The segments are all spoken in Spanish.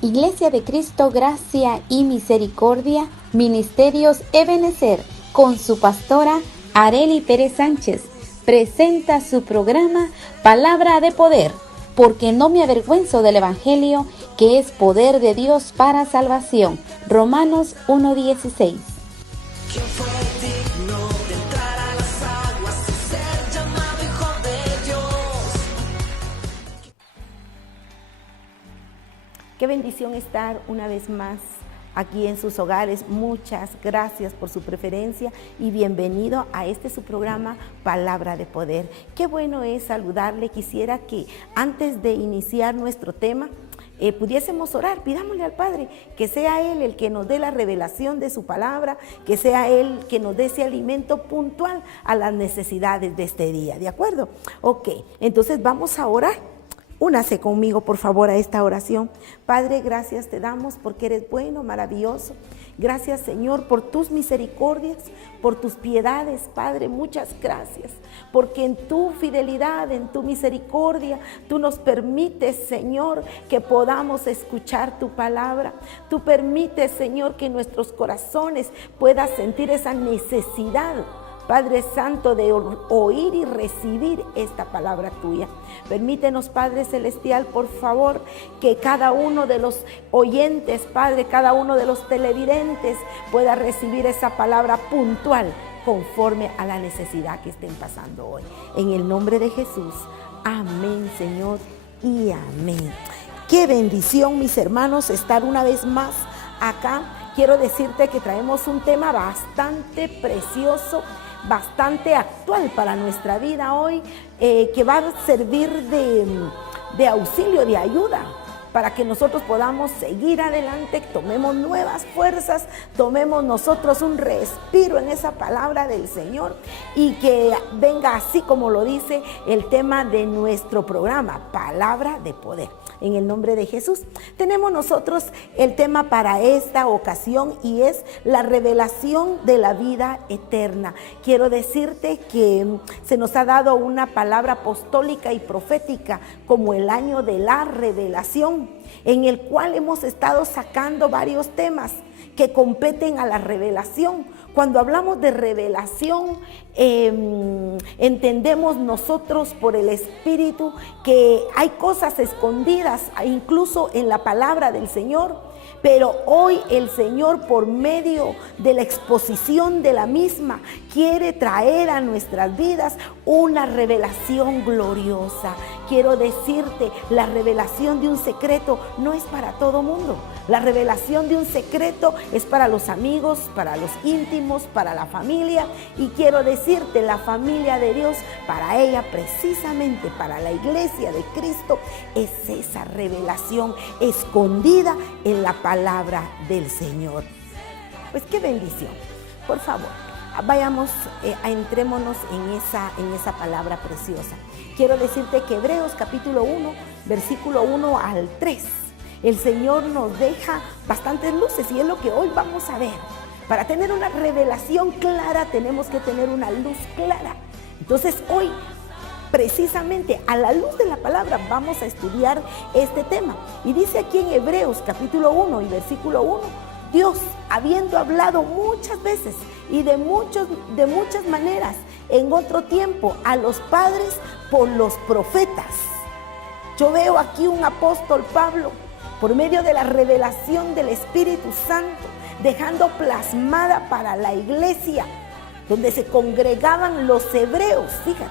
Iglesia de Cristo, Gracia y Misericordia, Ministerios Ebenecer, con su pastora Arely Pérez Sánchez, presenta su programa Palabra de Poder, porque no me avergüenzo del Evangelio, que es poder de Dios para salvación. Romanos 1:16. ¿Quién fue digno de entrar a las aguas y ser llamado hijo de Dios? Qué bendición estar una vez más aquí en sus hogares. Muchas gracias por su preferencia y bienvenido a su programa Palabra de Poder. Qué bueno es saludarle. Quisiera que antes de iniciar nuestro tema pudiésemos orar. Pidámosle al Padre que sea Él el que nos dé la revelación de su palabra, que sea Él que nos dé ese alimento puntual a las necesidades de este día. ¿De acuerdo? Ok, entonces vamos a orar. Únase conmigo, por favor, a esta oración. Padre, gracias te damos porque eres bueno, maravilloso. Gracias, Señor, por tus misericordias, por tus piedades, Padre. Muchas gracias, porque en tu fidelidad, en tu misericordia, tú nos permites, Señor, que podamos escuchar tu palabra. Tú permites, Señor, que nuestros corazones puedan sentir esa necesidad, Padre Santo, de oír y recibir esta palabra tuya. Permítenos, Padre Celestial, por favor, que cada uno de los oyentes, Padre, cada uno de los televidentes pueda recibir esa palabra puntual conforme a la necesidad que estén pasando hoy. En el nombre de Jesús, amén, Señor, y amén. Qué bendición, mis hermanos, estar una vez más acá. Quiero decirte que traemos un tema bastante precioso, bastante actual para nuestra vida hoy, que va a servir de auxilio, de ayuda, para que nosotros podamos seguir adelante, tomemos nuevas fuerzas, tomemos nosotros un respiro en esa palabra del Señor y que venga así como lo dice el tema de nuestro programa, Palabra de Poder. En el nombre de Jesús, tenemos nosotros el tema para esta ocasión y es la revelación de la vida eterna. Quiero decirte que se nos ha dado una palabra apostólica y profética como el año de la revelación, en el cual hemos estado sacando varios temas que competen a la revelación. Cuando hablamos de revelación, entendemos nosotros por el Espíritu que hay cosas escondidas incluso en la palabra del Señor, pero hoy el Señor, por medio de la exposición de la misma, quiere traer a nuestras vidas una revelación gloriosa. Quiero decirte, la revelación de un secreto no es para todo mundo. La revelación de un secreto es para los amigos, para los íntimos, para la familia. Y quiero decirte, la familia de Dios, para ella precisamente, para la iglesia de Cristo, es esa revelación escondida en la palabra del Señor. Pues qué bendición. Por favor, vayamos, entrémonos en esa palabra preciosa. Quiero decirte que Hebreos capítulo 1, versículo 1 al 3, el Señor nos deja bastantes luces y es lo que hoy vamos a ver. Para tener una revelación clara tenemos que tener una luz clara. Entonces hoy, precisamente a la luz de la palabra, vamos a estudiar este tema. Y dice aquí en Hebreos capítulo 1 y versículo 1, Dios, habiendo hablado muchas veces y de muchas maneras en otro tiempo a los padres por los profetas. Yo veo aquí un apóstol Pablo, por medio de la revelación del Espíritu Santo, dejando plasmada para la iglesia, donde se congregaban los hebreos, fíjate,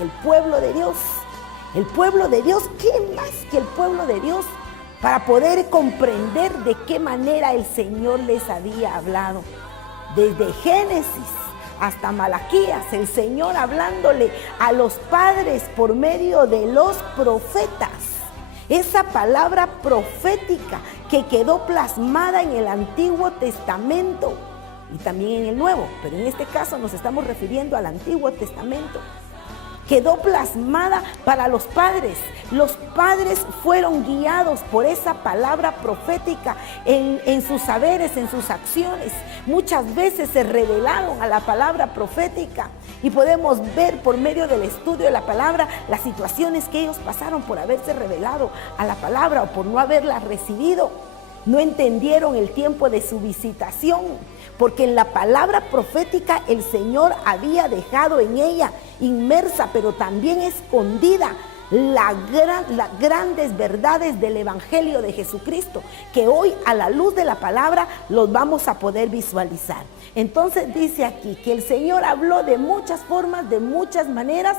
el pueblo de Dios. El pueblo de Dios, ¿qué más que el pueblo de Dios? Para poder comprender de qué manera el Señor les había hablado. Desde Génesis hasta Malaquías, el Señor hablándole a los padres por medio de los profetas. Esa palabra profética que quedó plasmada en el Antiguo Testamento y también en el Nuevo, pero en este caso nos estamos refiriendo al Antiguo Testamento. quedó plasmada para los padres. Los padres fueron guiados por esa palabra profética en sus saberes, en sus acciones. Muchas veces se rebelaron a la palabra profética y podemos ver por medio del estudio de la palabra las situaciones que ellos pasaron por haberse rebelado a la palabra o por no haberla recibido. No entendieron el tiempo de su visitación, porque en la palabra profética el Señor había dejado en ella inmersa, pero también escondida, las grandes verdades del Evangelio de Jesucristo, que hoy a la luz de la palabra los vamos a poder visualizar. Entonces dice aquí que el Señor habló de muchas formas, de muchas maneras,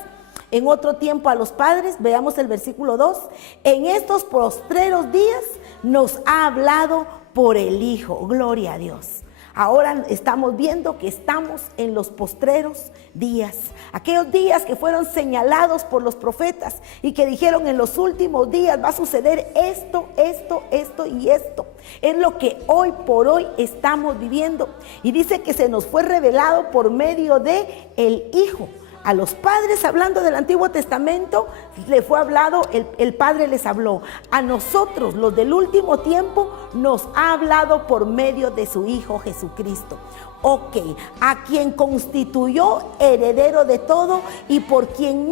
en otro tiempo a los padres. Veamos el versículo 2. En estos postreros días nos ha hablado por el Hijo. Gloria a Dios. Ahora estamos viendo que estamos en los postreros días. Aquellos días que fueron señalados por los profetas y que dijeron: en los últimos días va a suceder esto, esto, esto y esto. Es lo que hoy por hoy estamos viviendo. Y dice que se nos fue revelado por medio de el Hijo. A los padres, hablando del Antiguo Testamento, le fue hablado, el Padre les habló. A nosotros, los del último tiempo, nos ha hablado por medio de su Hijo Jesucristo. Ok, a quien constituyó heredero de todo y por quien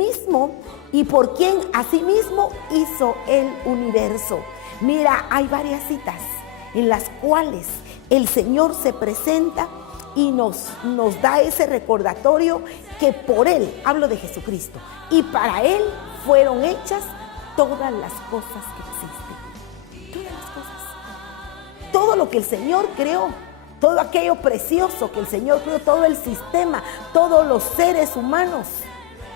asimismo hizo el universo. Mira, hay varias citas en las cuales el Señor se presenta y nos da ese recordatorio que por Él, hablo de Jesucristo, y para Él fueron hechas todas las cosas que existen. Todas las cosas. Todo lo que el Señor creó, todo aquello precioso que el Señor creó, todo el sistema, todos los seres humanos,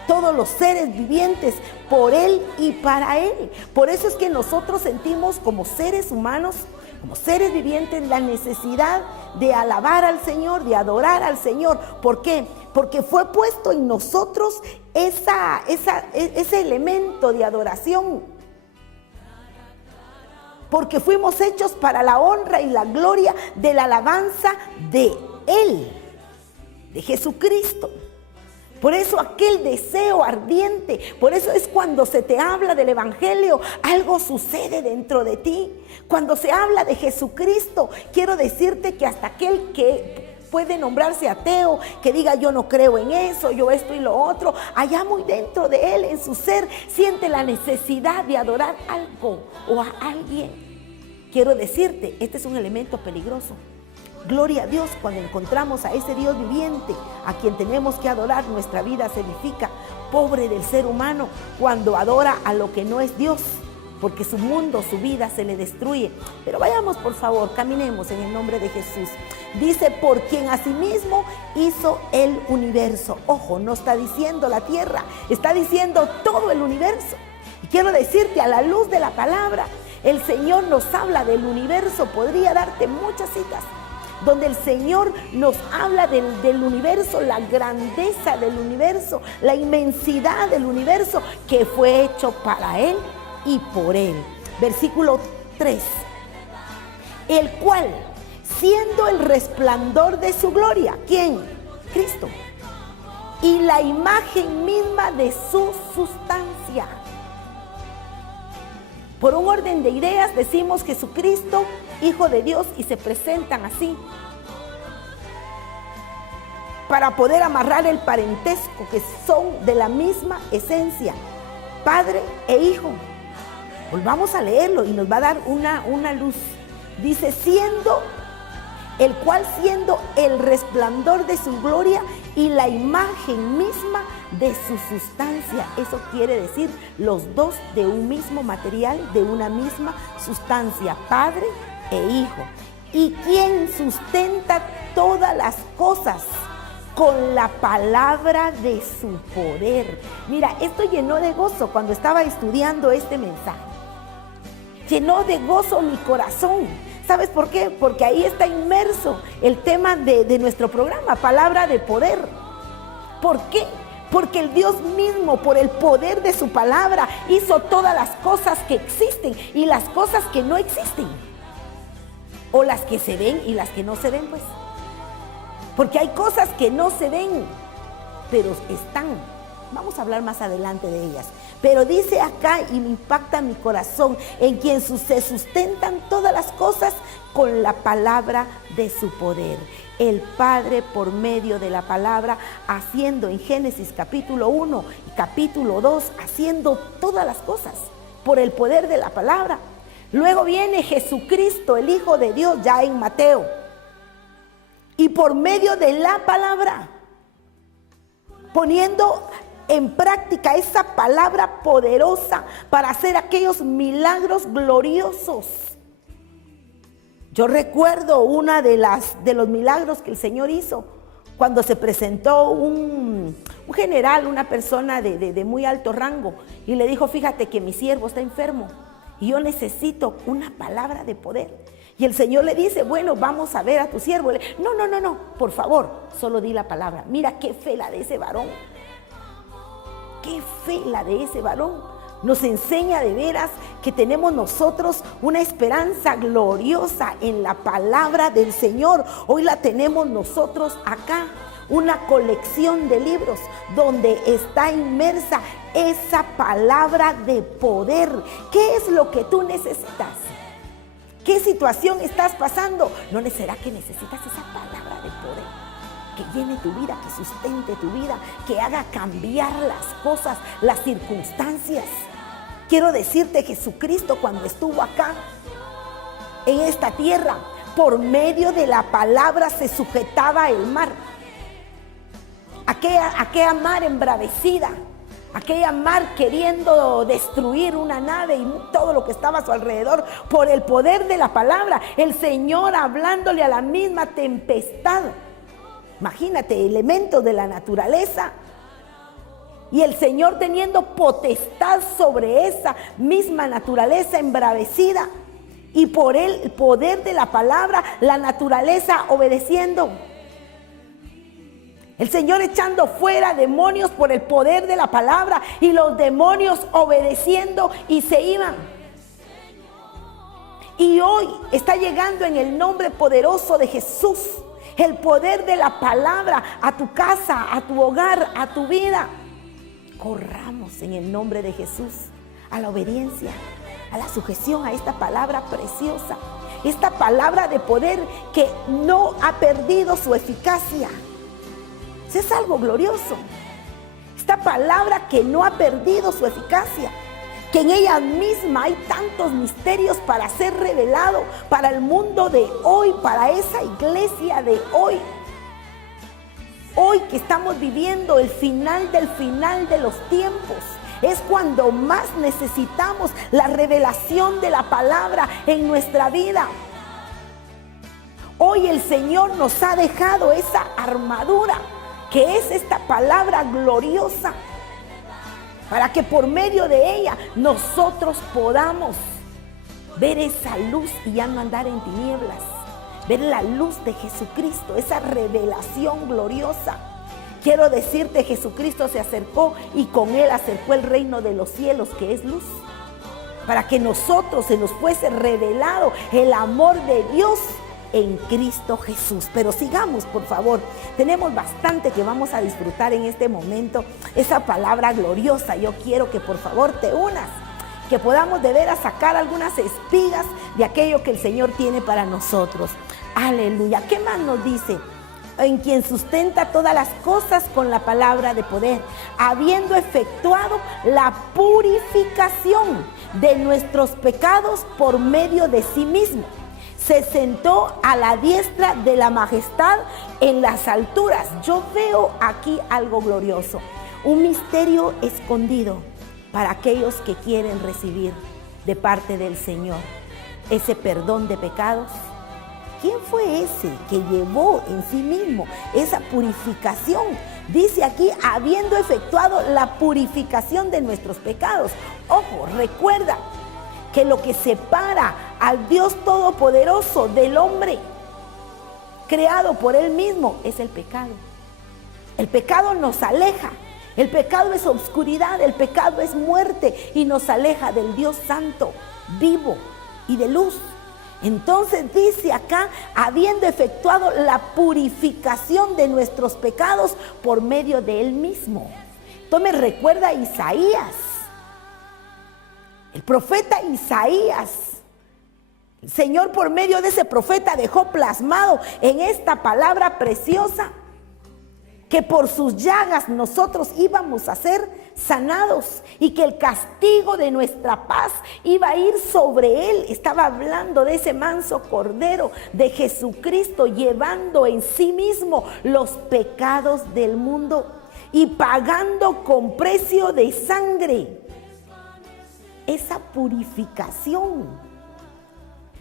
todos los seres vivientes, por Él y para Él. Por eso es que nosotros sentimos como seres humanos, como seres vivientes, la necesidad de alabar al Señor, de adorar al Señor. ¿Por qué? Porque fue puesto en nosotros ese elemento de adoración. Porque fuimos hechos para la honra y la gloria de la alabanza de Él, de Jesucristo. Por eso aquel deseo ardiente, por eso es cuando se te habla del Evangelio, algo sucede dentro de ti. Cuando se habla de Jesucristo, quiero decirte que hasta aquel que puede nombrarse ateo, que diga yo no creo en eso, yo esto y lo otro, allá muy dentro de él, en su ser, siente la necesidad de adorar algo o a alguien. Quiero decirte, este es un elemento peligroso. Gloria a Dios cuando encontramos a ese Dios viviente, a quien tenemos que adorar, nuestra vida se edifica. Pobre del ser humano cuando adora a lo que no es Dios, porque su mundo, su vida se le destruye. Pero vayamos, por favor, caminemos en el nombre de Jesús. Dice, por quien asimismo hizo el universo. Ojo, no está diciendo la tierra, está diciendo todo el universo. Y quiero decirte, a la luz de la palabra, el Señor nos habla del universo. Podría darte muchas citas donde el Señor nos habla del universo, la grandeza del universo, la inmensidad del universo que fue hecho para Él y por Él. Versículo 3. El cual, siendo el resplandor de su gloria, ¿quién? Cristo. Y la imagen misma de su sustancia. Por un orden de ideas decimos Jesucristo, Hijo de Dios, y se presentan así para poder amarrar el parentesco, que son de la misma esencia, Padre e Hijo. Volvamos a leerlo y nos va a dar una luz. Dice, el cual siendo el resplandor de su gloria y la imagen misma de su sustancia. Eso quiere decir los dos de un mismo material, de una misma sustancia, Padre e Hijo. Y quien sustenta todas las cosas con la palabra de su poder. Mira, esto llenó de gozo cuando estaba estudiando este mensaje. Llenó de gozo mi corazón. ¿Sabes por qué? Porque ahí está inmerso el tema de nuestro programa, palabra de poder. ¿Por qué? Porque el Dios mismo, por el poder de su palabra, hizo todas las cosas que existen y las cosas que no existen. O las que se ven y las que no se ven, pues. Porque hay cosas que no se ven, pero están. Vamos a hablar más adelante de ellas. Pero dice acá, y me impacta mi corazón, en quien se sustentan todas las cosas con la palabra de su poder. El Padre, por medio de la palabra, haciendo en Génesis capítulo 1 y capítulo 2, haciendo todas las cosas por el poder de la palabra. Luego viene Jesucristo, el Hijo de Dios, ya en Mateo. Y por medio de la palabra, poniendo en práctica esa palabra poderosa para hacer aquellos milagros gloriosos. Yo recuerdo una de los milagros que el Señor hizo cuando se presentó un general, una persona de muy alto rango, y le dijo: fíjate que mi siervo está enfermo y yo necesito una palabra de poder. Y el Señor le dice: bueno, vamos a ver a tu siervo. No, por favor, solo di la palabra. Mira qué fe la de ese varón. Qué fe la de ese varón. Nos enseña de veras que tenemos nosotros una esperanza gloriosa en la palabra del Señor. Hoy la tenemos nosotros acá, una colección de libros donde está inmersa esa palabra de poder. ¿Qué es lo que tú necesitas? ¿Qué situación estás pasando? ¿No será que necesitas esa palabra de poder? Que llene tu vida, que sustente tu vida, que haga cambiar las cosas, las circunstancias. Quiero decirte, Jesucristo, cuando estuvo acá en esta tierra, por medio de la palabra se sujetaba el mar. Aquella mar embravecida, aquella mar queriendo destruir una nave y todo lo que estaba a su alrededor, por el poder de la palabra, el Señor hablándole a la misma tempestad. Imagínate, elementos de la naturaleza. Y el Señor teniendo potestad sobre esa misma naturaleza embravecida. Y por el poder de la palabra, la naturaleza obedeciendo. El Señor echando fuera demonios por el poder de la palabra. Y los demonios obedeciendo y se iban. Y hoy está llegando en el nombre poderoso de Jesús el poder de la palabra a tu casa, a tu hogar, a tu vida. Corramos en el nombre de Jesús a la obediencia, a la sujeción a esta palabra preciosa, esta palabra de poder que no ha perdido su eficacia. Eso es algo glorioso. Esta palabra que no ha perdido su eficacia, que en ella misma hay tantos misterios para ser revelado para el mundo de hoy, para esa iglesia de hoy. Hoy que estamos viviendo el final de los tiempos, es cuando más necesitamos la revelación de la palabra en nuestra vida. Hoy el Señor nos ha dejado esa armadura, que es esta palabra gloriosa, para que por medio de ella nosotros podamos ver esa luz y ya no andar en tinieblas. Ver la luz de Jesucristo, esa revelación gloriosa. Quiero decirte, Jesucristo se acercó y con él acercó el reino de los cielos, que es luz. Para que nosotros se nos fuese revelado el amor de Dios en Cristo Jesús. Pero sigamos, por favor. Tenemos bastante que vamos a disfrutar en este momento. Esa palabra gloriosa. Yo quiero que por favor te unas, que podamos de veras sacar algunas espigas de aquello que el Señor tiene para nosotros. Aleluya. ¿Qué más nos dice? En quien sustenta todas las cosas con la palabra de poder, habiendo efectuado la purificación de nuestros pecados por medio de sí mismo. Se sentó a la diestra de la majestad en las alturas. Yo veo aquí algo glorioso, un misterio escondido para aquellos que quieren recibir de parte del Señor ese perdón de pecados. ¿Quién fue ese que llevó en sí mismo esa purificación? Dice aquí, habiendo efectuado la purificación de nuestros pecados. Ojo, recuerda que lo que separa al Dios Todopoderoso del hombre, creado por Él mismo, es el pecado. El pecado nos aleja. El pecado es oscuridad, el pecado es muerte y nos aleja del Dios Santo, vivo y de luz. Entonces dice acá, habiendo efectuado la purificación de nuestros pecados por medio de Él mismo. Esto me recuerda a Isaías, el profeta Isaías. El Señor por medio de ese profeta dejó plasmado en esta palabra preciosa que por sus llagas nosotros íbamos a ser sanados y que el castigo de nuestra paz iba a ir sobre él. Estaba hablando de ese manso cordero de Jesucristo, llevando en sí mismo los pecados del mundo y pagando con precio de sangre esa purificación.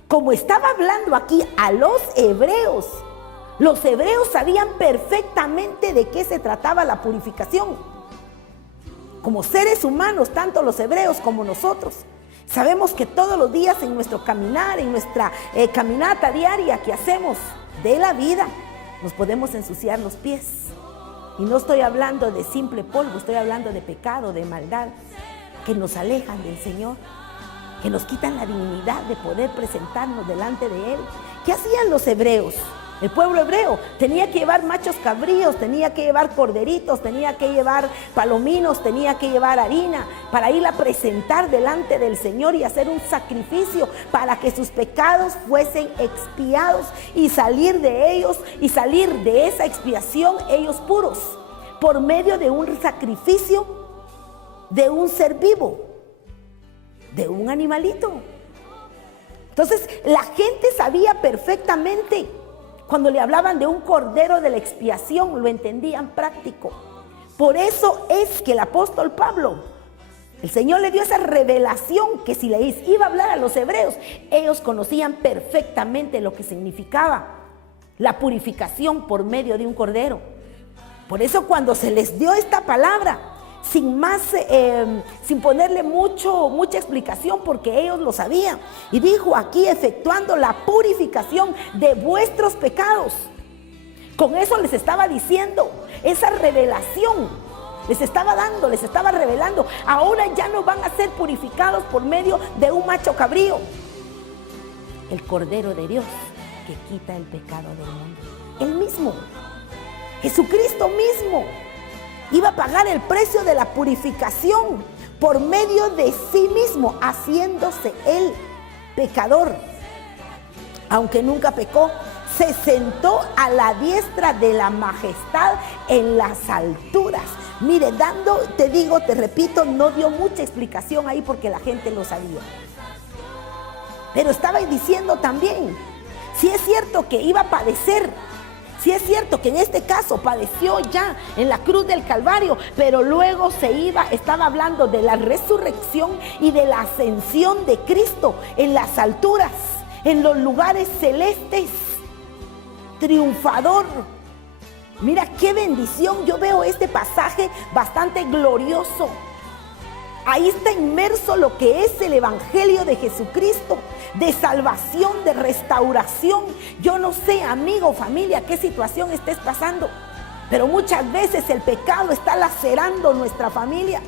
Como estaba hablando aquí a los hebreos sabían perfectamente de qué se trataba la purificación. Como seres humanos, tanto los hebreos como nosotros, sabemos que todos los días en nuestro caminar, en nuestra caminata diaria que hacemos de la vida, nos podemos ensuciar los pies. Y no estoy hablando de simple polvo, estoy hablando de pecado, de maldad, que nos alejan del Señor, que nos quitan la dignidad de poder presentarnos delante de Él. ¿Qué hacían los hebreos? El pueblo hebreo tenía que llevar machos cabríos, tenía que llevar corderitos, tenía que llevar palominos, tenía que llevar harina para ir a presentar delante del Señor y hacer un sacrificio para que sus pecados fuesen expiados y salir de ellos y salir de esa expiación ellos puros por medio de un sacrificio de un ser vivo, de un animalito. Entonces la gente sabía perfectamente. Cuando le hablaban de un cordero de la expiación, lo entendían práctico. Por eso es que el apóstol Pablo, el Señor le dio esa revelación que si le iba a hablar a los hebreos, ellos conocían perfectamente lo que significaba la purificación por medio de un cordero. Por eso cuando se les dio esta palabra, sin ponerle mucha explicación, porque ellos lo sabían, y dijo aquí: efectuando la purificación de vuestros pecados. Con eso les estaba diciendo, esa revelación les estaba dando, les estaba revelando. Ahora ya no van a ser purificados por medio de un macho cabrío, el Cordero de Dios que quita el pecado del mundo. Él mismo, Jesucristo mismo, iba a pagar el precio de la purificación por medio de sí mismo, haciéndose él pecador. Aunque nunca pecó, se sentó a la diestra de la majestad en las alturas. Mire, te repito, no dio mucha explicación ahí porque la gente lo sabía. Pero estaba diciendo también, si es cierto que iba a padecer, si es cierto que en este caso padeció ya en la cruz del Calvario, pero luego estaba hablando de la resurrección y de la ascensión de Cristo en las alturas, en los lugares celestes, triunfador. Mira qué bendición, yo veo este pasaje bastante glorioso. Ahí está inmerso lo que es el Evangelio de Jesucristo, de salvación, de restauración. Yo no sé, amigo, familia, qué situación estés pasando, pero muchas veces el pecado está lacerando nuestra familia.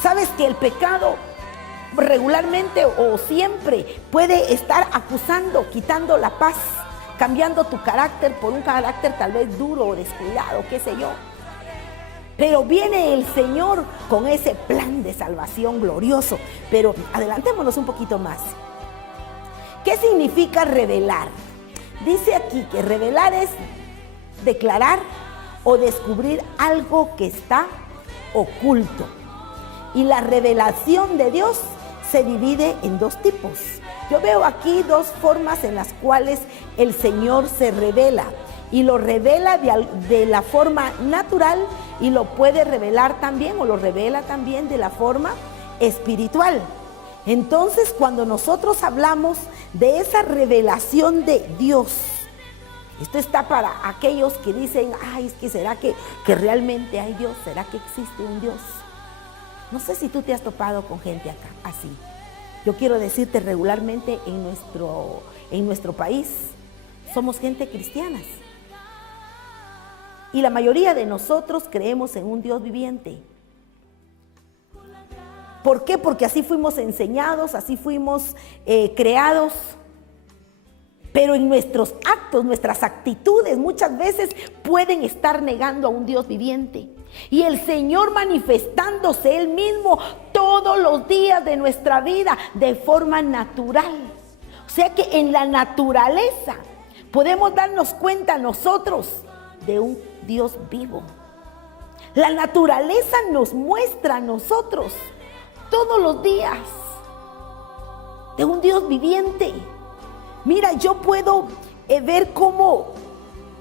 Sabes que el pecado regularmente o siempre puede estar acusando, quitando la paz, cambiando tu carácter por un carácter tal vez duro o descuidado, qué sé yo. Pero viene el Señor con ese plan de salvación glorioso. Pero adelantémonos un poquito más. ¿Qué significa revelar? Dice aquí que revelar es declarar o descubrir algo que está oculto. Y la revelación de Dios se divide en dos tipos. Yo veo aquí dos formas en las cuales el Señor se revela. Y lo revela de la forma natural y lo puede revelar también, o lo revela también de la forma espiritual. Entonces, cuando nosotros hablamos de esa revelación de Dios, esto está para aquellos que dicen: ay, es que ¿será que realmente hay Dios? ¿Será que existe un Dios? No sé si tú te has topado con gente acá así. Yo quiero decirte, regularmente en nuestro país somos gente cristianas. Y la mayoría de nosotros creemos en un Dios viviente. ¿Por qué? Porque así fuimos enseñados, así fuimos creados. Pero en nuestros actos, nuestras actitudes muchas veces pueden estar negando a un Dios viviente. Y el Señor manifestándose Él mismo todos los días de nuestra vida de forma natural. O sea que en la naturaleza podemos darnos cuenta nosotros de un Dios vivo. La naturaleza nos muestra a nosotros todos los días de un Dios viviente. Mira, yo puedo ver cómo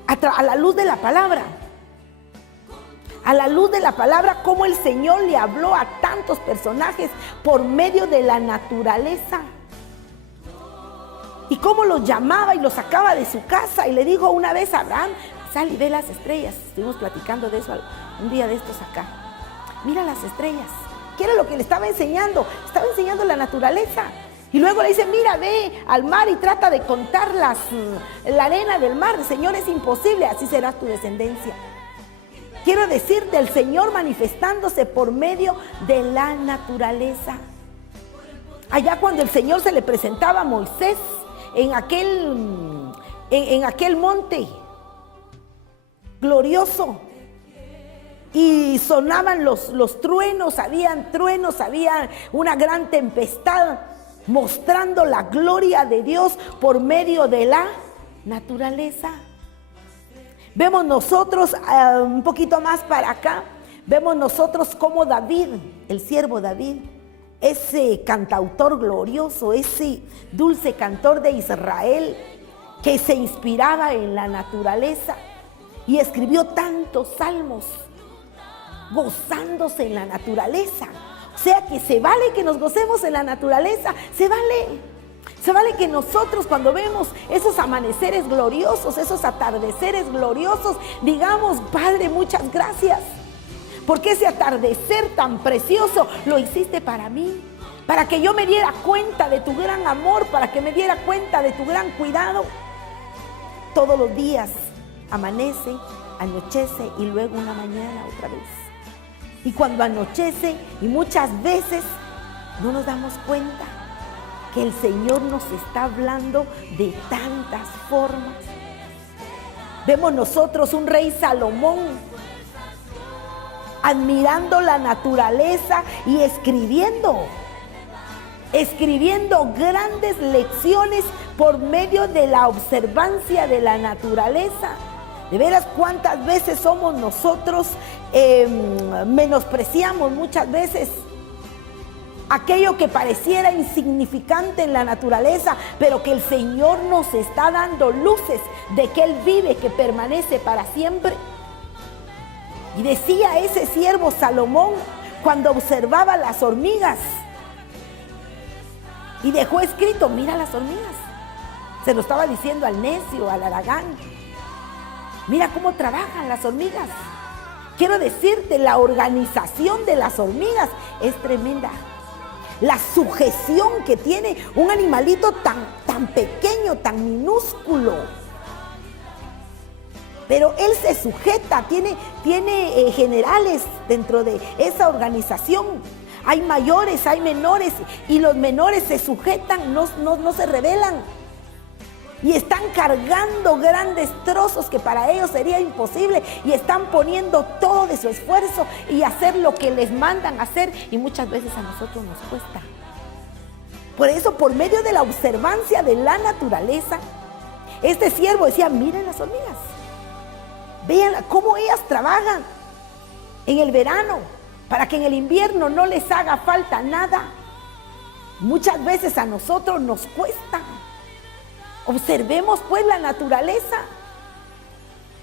a la luz de la palabra, cómo el Señor le habló a tantos personajes por medio de la naturaleza. Y cómo los llamaba y los sacaba de su casa y le dijo una vez a Abraham, sal y ve las estrellas. Estuvimos platicando de eso un día de estos acá. Mira las estrellas. ¿Qué era lo que le estaba enseñando? Estaba enseñando la naturaleza. Y luego le dice, mira, ve al mar y trata de contar la arena del mar. Señor, es imposible, así será tu descendencia. Quiero decirte, el Señor manifestándose por medio de la naturaleza. Allá cuando el Señor se le presentaba a Moisés en aquel monte glorioso, y sonaban los truenos, había una gran tempestad, mostrando la gloria de Dios por medio de la naturaleza. Vemos nosotros, un poquito más para acá, vemos nosotros como David, el siervo David, ese cantautor glorioso, ese dulce cantor de Israel, que se inspiraba en la naturaleza y escribió tantos salmos, gozándose en la naturaleza. O sea que se vale que nos gocemos en la naturaleza, se vale que nosotros cuando vemos esos amaneceres gloriosos, esos atardeceres gloriosos, digamos, Padre, muchas gracias, porque ese atardecer tan precioso lo hiciste para mí, para que yo me diera cuenta de tu gran amor, para que me diera cuenta de tu gran cuidado. Todos los días amanece, anochece y luego una mañana otra vez. Y cuando anochece, y muchas veces no nos damos cuenta que el Señor nos está hablando de tantas formas. Vemos nosotros un rey Salomón admirando la naturaleza y escribiendo grandes lecciones por medio de la observancia de la naturaleza. De veras, cuántas veces somos nosotros, menospreciamos muchas veces aquello que pareciera insignificante en la naturaleza, pero que el Señor nos está dando luces de que Él vive, que permanece para siempre. Y decía ese siervo Salomón cuando observaba las hormigas y dejó escrito, mira las hormigas. Se lo estaba diciendo al necio, al haragán. Mira cómo trabajan las hormigas. Quiero decirte, la organización de las hormigas es tremenda. La sujeción que tiene un animalito tan pequeño, tan minúsculo. Pero él se sujeta, tiene generales dentro de esa organización. Hay mayores, hay menores, y los menores se sujetan, no se rebelan. Y están cargando grandes trozos que para ellos sería imposible, y están poniendo todo de su esfuerzo y hacer lo que les mandan hacer, y muchas veces a nosotros nos cuesta. Por eso, por medio de la observancia de la naturaleza, este siervo decía, miren las hormigas, vean cómo ellas trabajan en el verano para que en el invierno no les haga falta nada. Muchas veces a nosotros nos cuesta. Observemos pues la naturaleza.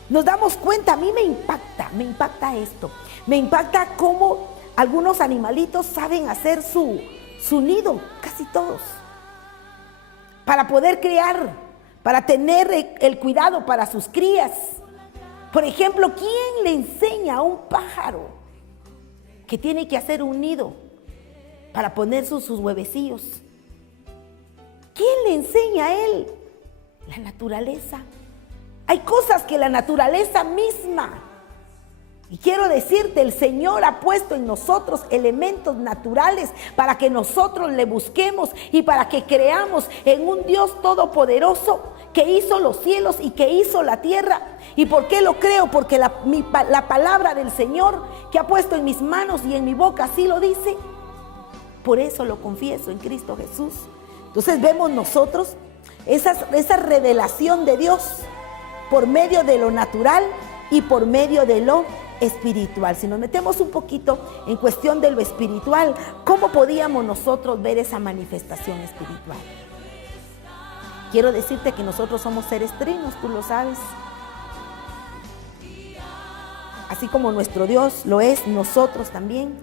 Nos damos cuenta, a mí me impacta esto. Me impacta cómo algunos animalitos saben hacer su nido, casi todos, para poder criar, para tener el cuidado para sus crías. Por ejemplo, ¿quién le enseña a un pájaro que tiene que hacer un nido para poner sus huevecillos? ¿Quién le enseña a él? La naturaleza. Hay cosas que la naturaleza misma, y quiero decirte, el Señor ha puesto en nosotros elementos naturales para que nosotros le busquemos y para que creamos en un Dios todopoderoso que hizo los cielos y que hizo la tierra. ¿Y por qué lo creo? Porque la palabra del Señor que ha puesto en mis manos y en mi boca así lo dice. Por eso lo confieso en Cristo Jesús. Entonces vemos nosotros esa revelación de Dios por medio de lo natural y por medio de lo espiritual. Si nos metemos un poquito en cuestión de lo espiritual, ¿cómo podíamos nosotros ver esa manifestación espiritual? Quiero decirte que nosotros somos seres trinos, tú lo sabes. Así como nuestro Dios lo es, nosotros también.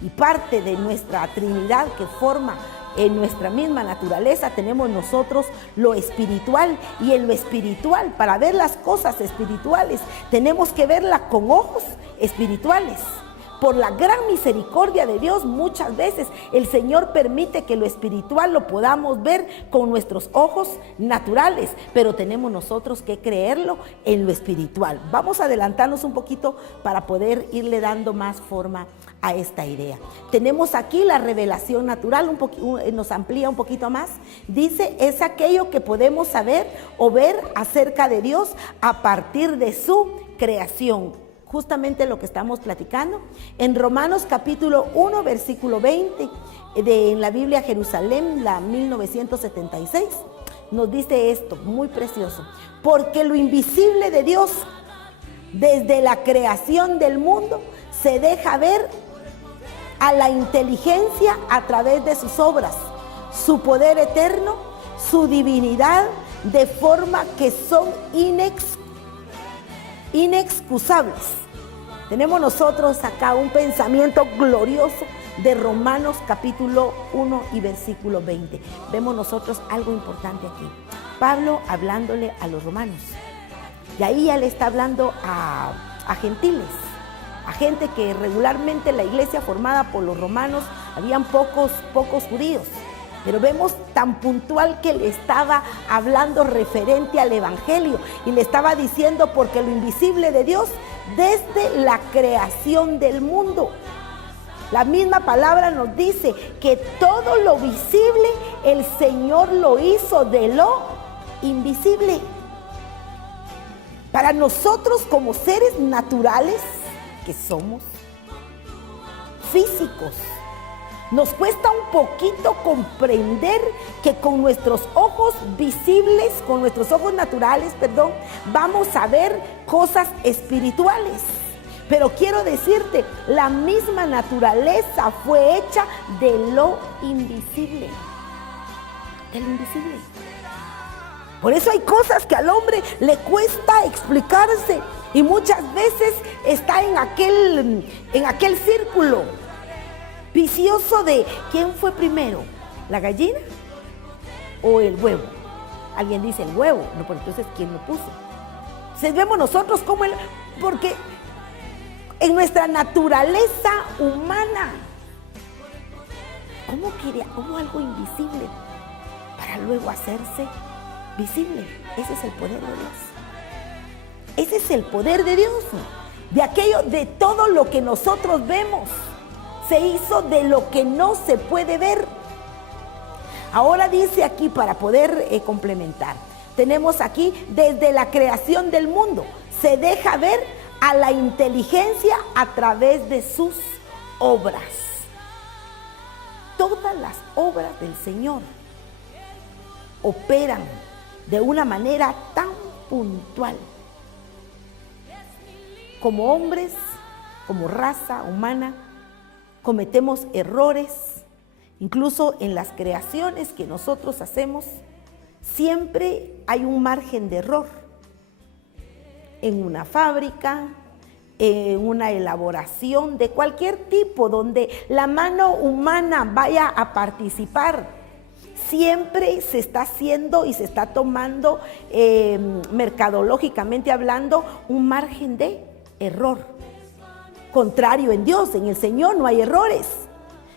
Y parte de nuestra Trinidad que forma en nuestra misma naturaleza tenemos nosotros lo espiritual. Y en lo espiritual, para ver las cosas espirituales, tenemos que verla con ojos espirituales. Por la gran misericordia de Dios, muchas veces el Señor permite que lo espiritual lo podamos ver con nuestros ojos naturales, pero tenemos nosotros que creerlo en lo espiritual. Vamos a adelantarnos un poquito para poder irle dando más forma a esta idea. Tenemos aquí la revelación natural, nos amplía un poquito más. Dice, es aquello que podemos saber o ver acerca de Dios a partir de su creación. Justamente lo que estamos platicando. En Romanos capítulo 1, versículo 20, en la Biblia Jerusalén, la 1976, nos dice esto, muy precioso. Porque lo invisible de Dios, desde la creación del mundo, se deja ver a la inteligencia a través de sus obras, su poder eterno, su divinidad, de forma que son inexcusables. Tenemos nosotros acá un pensamiento glorioso de Romanos capítulo 1 y versículo 20. Vemos nosotros algo importante aquí. Pablo hablándole a los romanos. Y ahí ya le está hablando a gentiles, a gente que regularmente la iglesia formada por los romanos, habían pocos judíos. Pero vemos tan puntual que le estaba hablando referente al evangelio y le estaba diciendo porque lo invisible de Dios desde la creación del mundo. La misma palabra nos dice que todo lo visible el Señor lo hizo de lo invisible. Para nosotros como seres naturales que somos, físicos, nos cuesta un poquito comprender que con nuestros ojos visibles, con nuestros ojos naturales, vamos a ver cosas espirituales. Pero quiero decirte, la misma naturaleza fue hecha de lo invisible. De lo invisible. Por eso hay cosas que al hombre le cuesta explicarse y muchas veces está en aquel círculo vicioso de ¿quién fue primero? ¿La gallina o el huevo? Alguien dice el huevo, no, pero entonces ¿quién lo puso? Entonces vemos nosotros como porque en nuestra naturaleza humana, ¿cómo hubo algo invisible para luego hacerse visible? Ese es el poder de Dios. Ese es el poder de Dios. De todo lo que nosotros vemos, se hizo de lo que no se puede ver. Ahora dice aquí, para poder complementar, tenemos aquí desde la creación del mundo, se deja ver a la inteligencia a través de sus obras. Todas las obras del Señor operan de una manera tan puntual. Como hombres, como raza humana, cometemos errores, incluso en las creaciones que nosotros hacemos, siempre hay un margen de error. En una fábrica, en una elaboración de cualquier tipo, donde la mano humana vaya a participar, siempre se está haciendo y se está tomando, mercadológicamente hablando, un margen de error. Contrario en Dios, en el Señor no hay errores.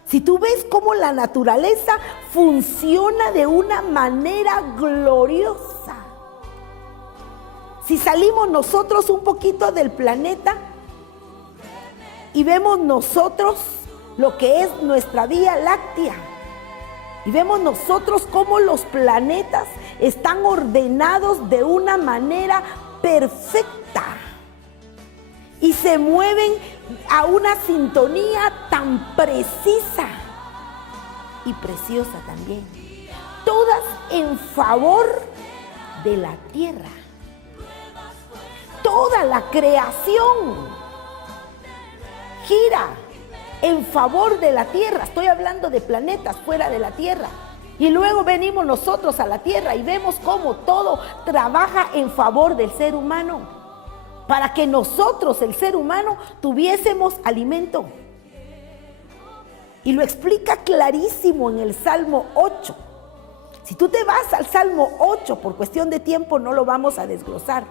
Si tú ves cómo la naturaleza funciona de una manera gloriosa. Si salimos nosotros un poquito del planeta y vemos nosotros lo que es nuestra Vía Láctea Y vemos nosotros cómo los planetas están ordenados de una manera perfecta y se mueven a una sintonía tan precisa y preciosa también, todas en favor de la tierra. Toda la creación gira en favor de la tierra. Estoy hablando de planetas fuera de la tierra. Y luego venimos nosotros a la tierra y vemos cómo todo trabaja en favor del ser humano, para que nosotros, el ser humano, tuviésemos alimento. Y lo explica clarísimo en el Salmo 8. Si tú te vas al Salmo 8, por cuestión de tiempo no lo vamos a desglosar.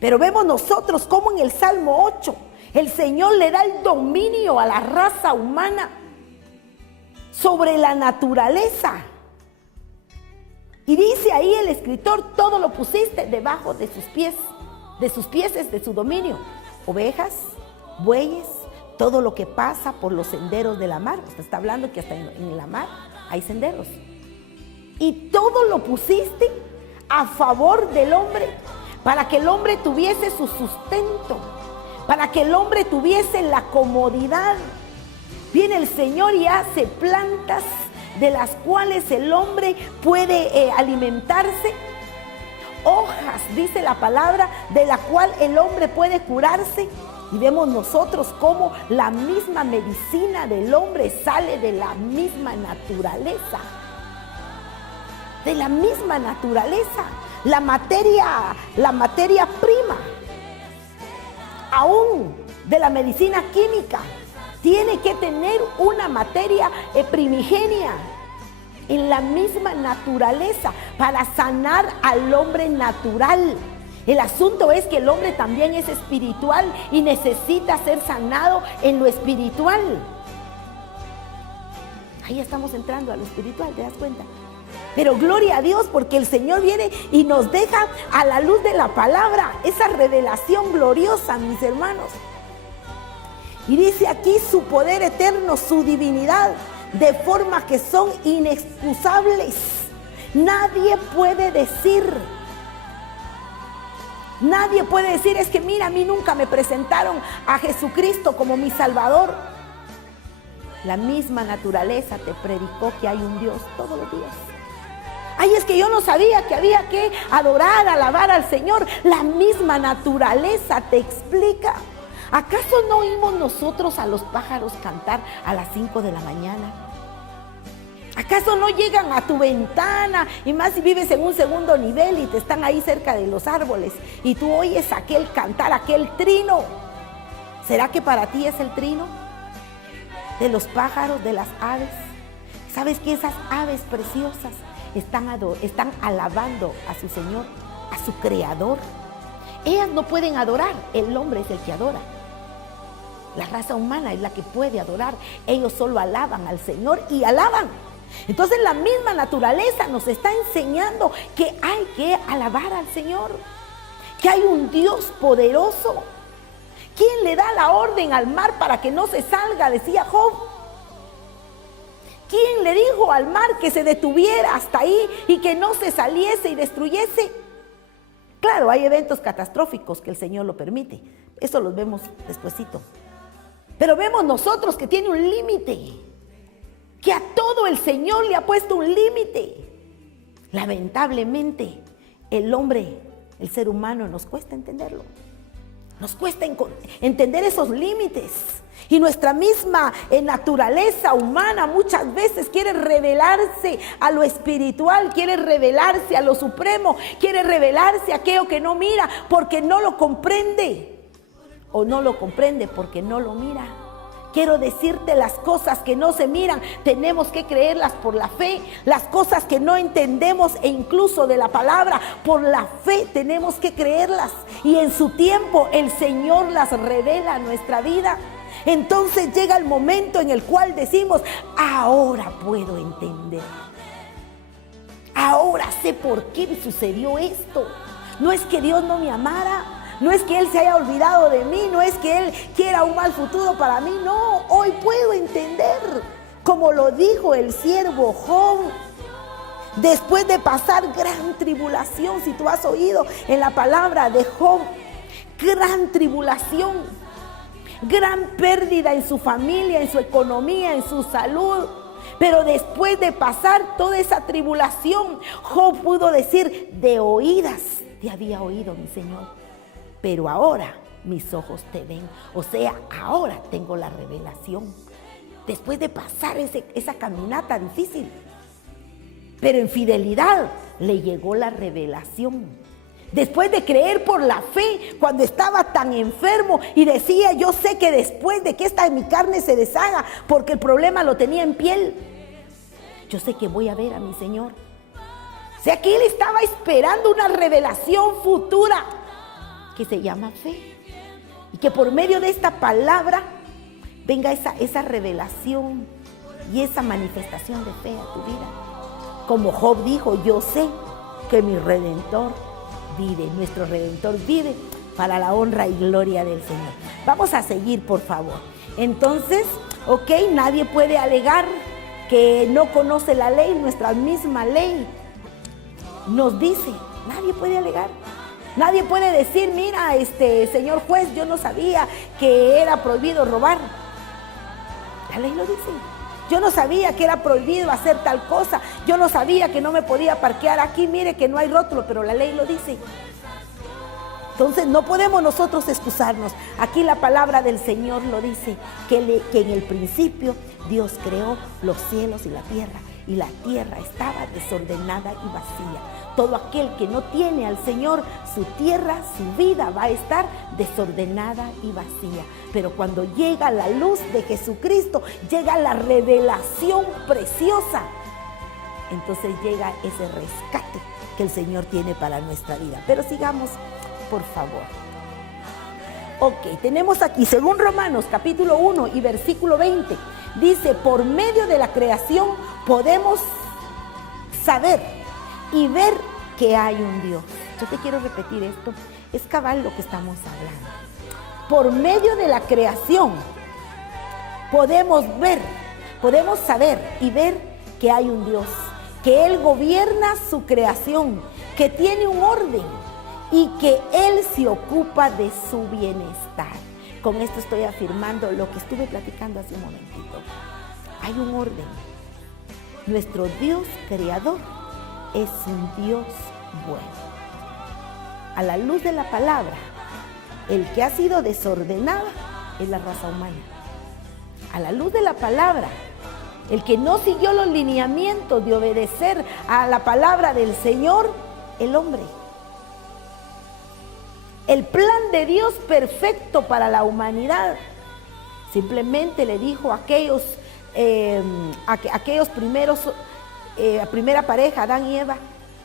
Pero vemos nosotros cómo en el Salmo 8 el Señor le da el dominio a la raza humana sobre la naturaleza. Y dice ahí el escritor, todo lo pusiste debajo de sus pies es de su dominio. Ovejas, bueyes, todo lo que pasa por los senderos de la mar. Usted está hablando que hasta en la mar hay senderos. Y todo lo pusiste a favor del hombre, para que el hombre tuviese su sustento, para que el hombre tuviese la comodidad. Viene el Señor y hace plantas de las cuales el hombre puede alimentarse. Hojas, dice la palabra, de la cual el hombre puede curarse. Y vemos nosotros cómo la misma medicina del hombre sale de la misma naturaleza. De la misma naturaleza. La materia prima, aún de la medicina química, tiene que tener una materia primigenia en la misma naturaleza para sanar al hombre natural. El asunto es que el hombre también es espiritual y necesita ser sanado en lo espiritual. Ahí estamos entrando a lo espiritual, ¿te das cuenta? Pero gloria a Dios, porque el Señor viene y nos deja a la luz de la palabra esa revelación gloriosa, mis hermanos. Y dice aquí su poder eterno, su divinidad, de forma que son inexcusables. Nadie puede decir, es que mira, a mí nunca me presentaron a Jesucristo como mi Salvador. La misma naturaleza te predicó que hay un Dios todos los días. Ay, es que yo no sabía que había que adorar, alabar al Señor. La misma naturaleza te explica. ¿Acaso no oímos nosotros a los pájaros cantar a las 5 de la mañana? ¿Acaso no llegan a tu ventana? Y más si vives en un segundo nivel y te están ahí cerca de los árboles y tú oyes aquel cantar, aquel trino. ¿Será que para ti es el trino de los pájaros, de las aves? ¿Sabes que esas aves preciosas están alabando a su Señor, a su Creador? Ellas no pueden adorar, el hombre es el que adora. La raza humana es la que puede adorar. Ellos solo alaban al Señor y alaban. Entonces la misma naturaleza nos está enseñando que hay que alabar al Señor, que hay un Dios poderoso. ¿Quién le da la orden al mar para que no se salga? Decía Job. ¿Quién le dijo al mar que se detuviera hasta ahí y que no se saliese y destruyese? Claro, hay eventos catastróficos que el Señor lo permite. Eso los vemos despuesito. Pero vemos nosotros que tiene un límite. Que a todo el Señor le ha puesto un límite. Lamentablemente, el hombre, el ser humano, nos cuesta entenderlo. Nos cuesta entender esos límites. Y nuestra misma naturaleza humana muchas veces quiere revelarse a lo espiritual, quiere revelarse a lo supremo, quiere revelarse a aquello que no mira porque no lo comprende. O no lo comprende porque no lo mira. Quiero decirte, las cosas que no se miran, tenemos que creerlas por la fe. Las cosas que no entendemos e incluso de la palabra, por la fe tenemos que creerlas. Y en su tiempo el Señor las revela a nuestra vida. Entonces llega el momento en el cual decimos, ahora puedo entender. Ahora sé por qué sucedió esto. No es que Dios no me amara, no es que Él se haya olvidado de mí, no es que Él quiera un mal futuro para mí, no, hoy puedo entender como lo dijo el siervo Job. Después de pasar gran tribulación, si tú has oído en la palabra de Job, gran tribulación, gran pérdida en su familia, en su economía, en su salud. Pero después de pasar toda esa tribulación, Job pudo decir: de oídas te había oído, mi Señor, pero ahora mis ojos te ven. O sea, ahora tengo la revelación. Después de pasar esa caminata difícil, pero en fidelidad le llegó la revelación. Después de creer por la fe, cuando estaba tan enfermo y decía: yo sé que después de que esta mi carne se deshaga, porque el problema lo tenía en piel, yo sé que voy a ver a mi Señor. O sea que él estaba esperando una revelación futura que se llama fe. Y que por medio de esta palabra venga esa revelación y esa manifestación de fe a tu vida. Como Job dijo: yo sé que mi Redentor vive, nuestro Redentor vive, para la honra y gloria del Señor. Vamos a seguir, por favor. Entonces, nadie puede alegar que no conoce la ley. Nuestra misma ley nos dice, nadie puede alegar. Nadie puede decir: mira, señor juez, yo no sabía que era prohibido robar. La ley lo dice. Yo no sabía que era prohibido hacer tal cosa. Yo no sabía que no me podía parquear aquí. Mire que no hay rótulo, pero la ley lo dice. Entonces no podemos nosotros excusarnos. Aquí la palabra del Señor lo dice, que en el principio Dios creó los cielos y la tierra estaba desordenada y vacía. Todo aquel que no tiene al Señor, su tierra, su vida va a estar desordenada y vacía. Pero cuando llega la luz de Jesucristo, llega la revelación preciosa, entonces llega ese rescate que el Señor tiene para nuestra vida. Pero sigamos, por favor. Tenemos aquí, según Romanos capítulo 1 y versículo 20, dice: por medio de la creación podemos saber y ver que hay un Dios. Yo te quiero repetir esto, es cabal lo que estamos hablando. Por medio de la creación podemos ver, podemos saber y ver que hay un Dios, que Él gobierna su creación, que tiene un orden y que Él se ocupa de su bienestar. Con esto estoy afirmando lo que estuve platicando hace un momentito. Hay un orden. Nuestro Dios creador es un Dios bueno. A la luz de la palabra, el que ha sido desordenado es la raza humana. A la luz de la palabra, el que no siguió los lineamientos de obedecer a la palabra del Señor, el hombre. El plan de Dios perfecto para la humanidad simplemente le dijo a aquellos primera pareja, Adán y Eva: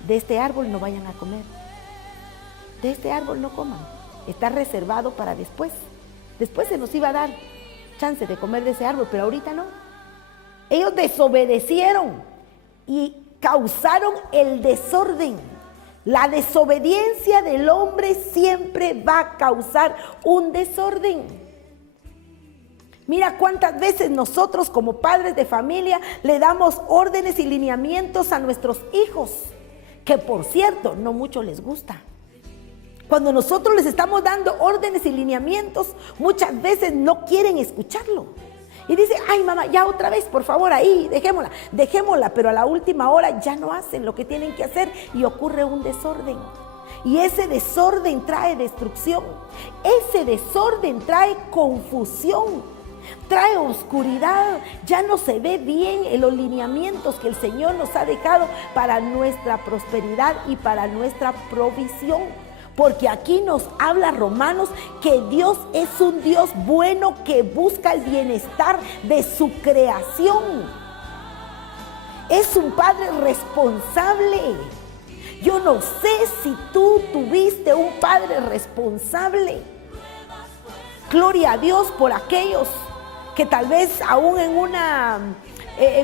de este árbol no vayan a comer, de este árbol no coman, está reservado para después. Después se nos iba a dar chance de comer de ese árbol, pero ahorita no. Ellos desobedecieron y causaron el desorden. La desobediencia del hombre siempre va a causar un desorden. Mira cuántas veces nosotros como padres de familia le damos órdenes y lineamientos a nuestros hijos, que por cierto no mucho les gusta. Cuando nosotros les estamos dando órdenes y lineamientos, muchas veces no quieren escucharlo. Y dice: ay mamá, ya otra vez, por favor, ahí, dejémosla, pero a la última hora ya no hacen lo que tienen que hacer y ocurre un desorden. Y ese desorden trae destrucción, ese desorden trae confusión, trae oscuridad. Ya no se ve bien en los lineamientos que el Señor nos ha dejado para nuestra prosperidad y para nuestra provisión. Porque aquí nos habla Romanos que Dios es un Dios bueno que busca el bienestar de su creación. Es un Padre responsable. Yo no sé si tú tuviste un Padre responsable. Gloria a Dios por aquellos que tal vez aún en